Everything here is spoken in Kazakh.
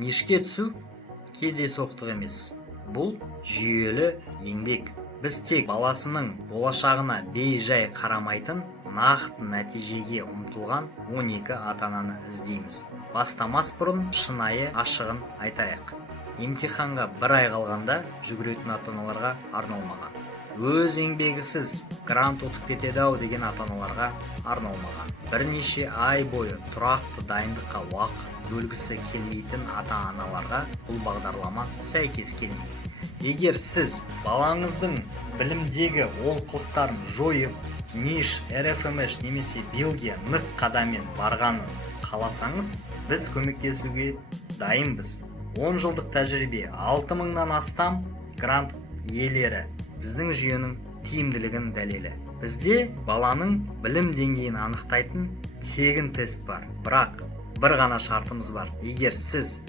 Нишке түсу кездейсоқтық емес. Бұл жүйелі еңбек. Біз тек баласының болашағына бей-жай қарамайтын, нақты нәтижеге ұмтылған 12 ата-ананы іздейміз. Бастамас бұрын шынайы ашығын айтайық. Емтиханға 1 ай қалғанда жүгіретін ата-аналарға арналмаған. Өз еңбегісіз грант ұтып кетеді-ау деген ата-аналарға арналмаған. Бірнеше ай бойы тұрақты дайындыққа уақыт бөлгісі келмейтін ата-аналарға бұл бағдарлама сәйкес келмейді. Егер сіз балаңыздың білімдегі олқылықтарын жойып, НИШ, РФМШ немесе Белгия нық қадаммен барғанын қаласаңыз, біз көмектесуге дайынбыз. 10 жылдық тәжірибе, 6000-нан астам грант иелері біздің жүйенің тиімділігін дәлелі. Бізде баланың білім деңгейін анықтайтын тегін тест бар. Бірақ бір ғана шартымыз бар. Егер сіз